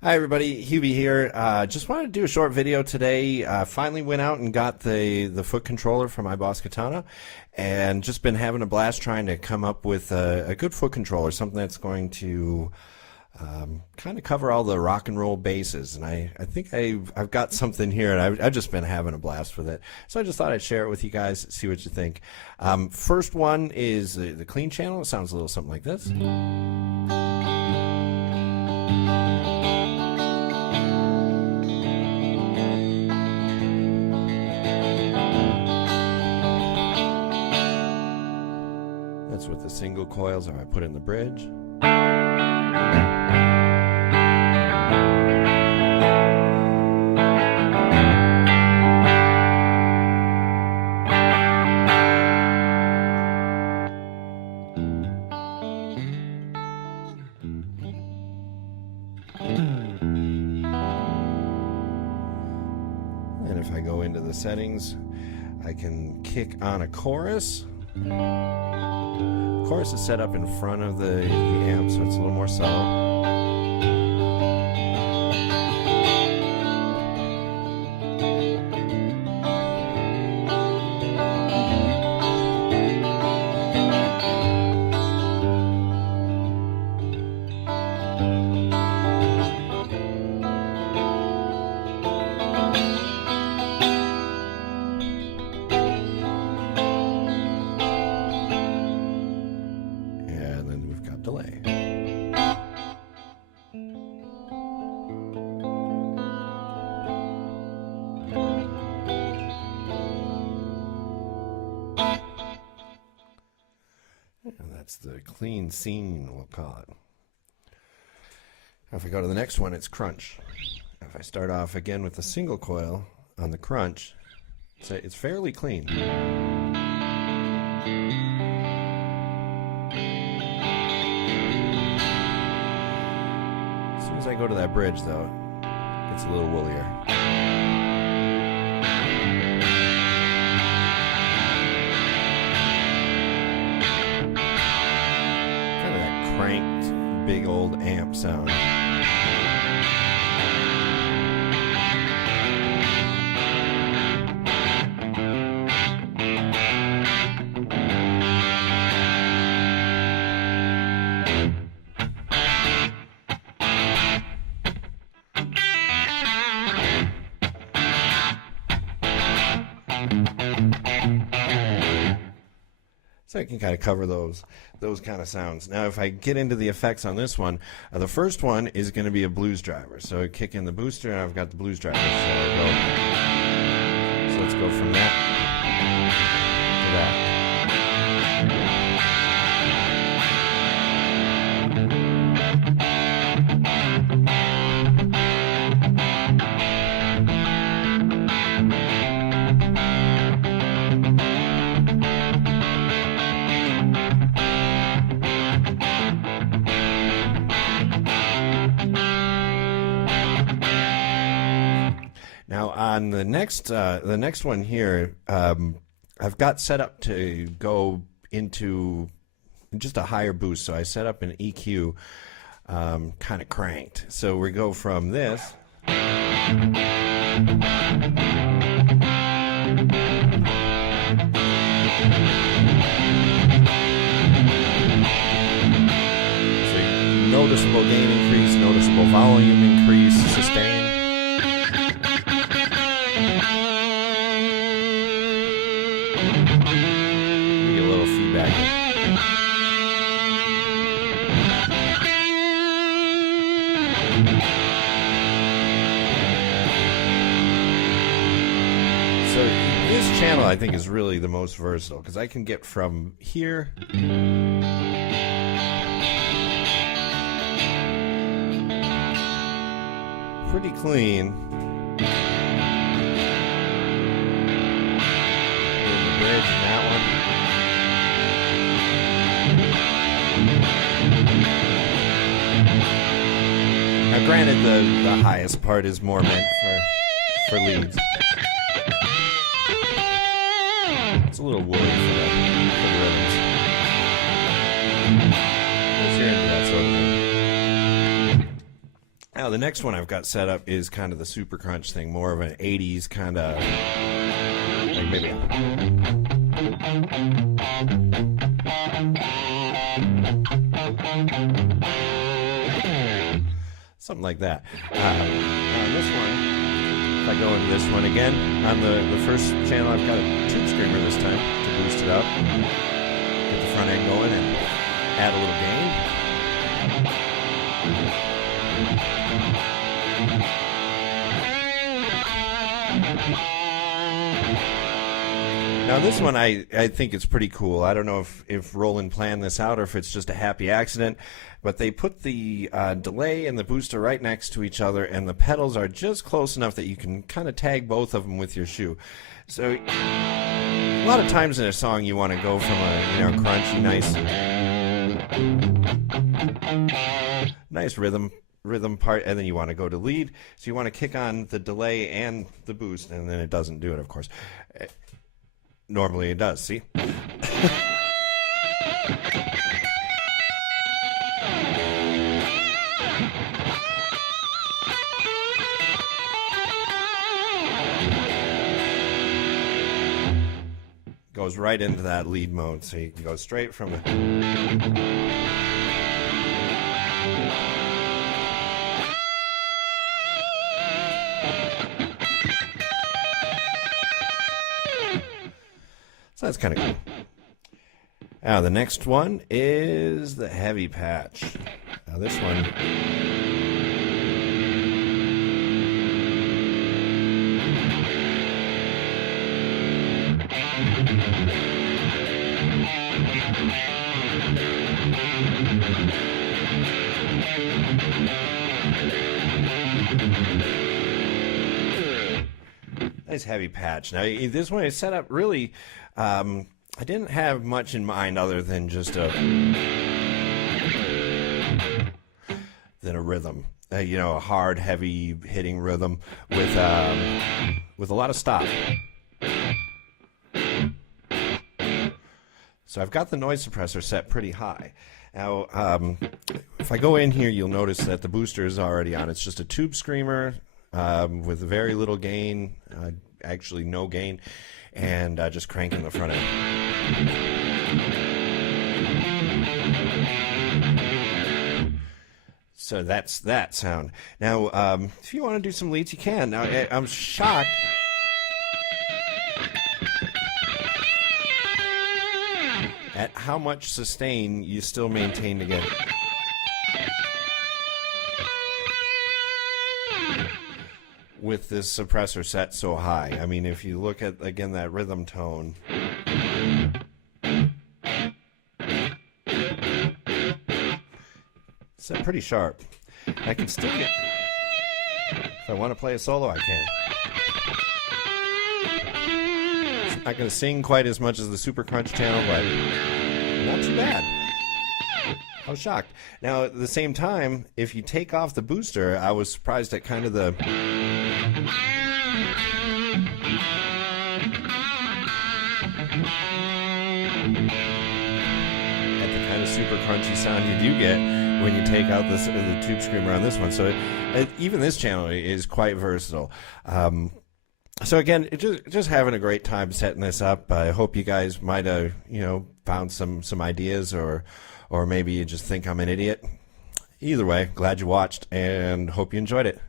Hi everybody, Hubie here. Just wanted to do a short video today. Finally went out and got the foot controller from my boss Katana, and just been having a blast trying to come up with a good foot controller, something that's going to kind of cover all the rock and roll bases. And I think I've got something here, and I've just been having a blast with it. So I just thought I'd share it with you guys, see what you think. First one is the clean channel. It sounds a little something like this. That's what the single coils are. I put in the bridge. And if I go into the settings, I can kick on a chorus. Chorus is set up in front of the amp, so it's a little more subtle. Delay. And that's the clean scene, we'll call it. Now if I go to the next one, it's crunch. If I start off again with a single coil on the crunch, it's fairly clean. As I go to that bridge, though, it's a little woollier. Kind of that cranked, big old amp sound. So I can kind of cover those kind of sounds. Now if I get into the effects on this one, the first one is going to be a blues driver. So I kick in the booster and I've got the blues driver. So let's go from that to that. Now on the next one here, I've got set up to go into just a higher boost. So I set up an EQ kind of cranked. So we go from this. So noticeable gain increase, noticeable volume increase, sustain. Get a little feedback. So this channel, I think, is really the most versatile because I can get from here pretty clean. Bridge and that one. Now granted, the highest part is more meant for leads. It's a little woolly for the rhythms. Let's hear into that sort of thing. Now Now the next one I've got set up is kind of the super crunch thing, more of an 80s kind of, like maybe something like that. On this one, if I go into this one again, on the first channel I've got a tube screamer this time to boost it up, get the front end going and add a little gain. Now this one I think it's pretty cool. I don't know if Roland planned this out or if it's just a happy accident, but they put the delay and the booster right next to each other, and the pedals are just close enough that you can kind of tag both of them with your shoe. So a lot of times in a song you want to go from a crunchy, nice rhythm part, and then you want to go to lead. So you want to kick on the delay and the boost, and then it doesn't do it, of course. Normally it does, see? Goes right into that lead mode, so you can go straight from the... So that's kind of cool. Now the next one is the heavy patch. Now this one, nice heavy patch. Now this one is set up really, I didn't have much in mind other than just a rhythm, a hard, heavy hitting rhythm with a lot of stop. So I've got the noise suppressor set pretty high. Now, if I go in here, you'll notice that the booster is already on. It's just a tube screamer with very little gain, actually no gain, and just cranking the front end. So that's that sound. Now, if you want to do some leads, you can. Now, I'm shocked. At how much sustain you still maintain to get it. With this suppressor set so high. I mean, if you look at, again, that rhythm tone. Set pretty sharp. I can still get... If I want to play a solo, I can. It's not going to sing quite as much as the Super Crunch channel, but not too bad. I was shocked. Now, at the same time, if you take off the booster, I was surprised at kind of the... super crunchy sound you do get when you take out the tube screamer on this one. So even this channel is quite versatile. So again, just having a great time setting this up. I hope you guys might have found some ideas, or maybe you just think I'm an idiot. Either way, glad you watched and hope you enjoyed it.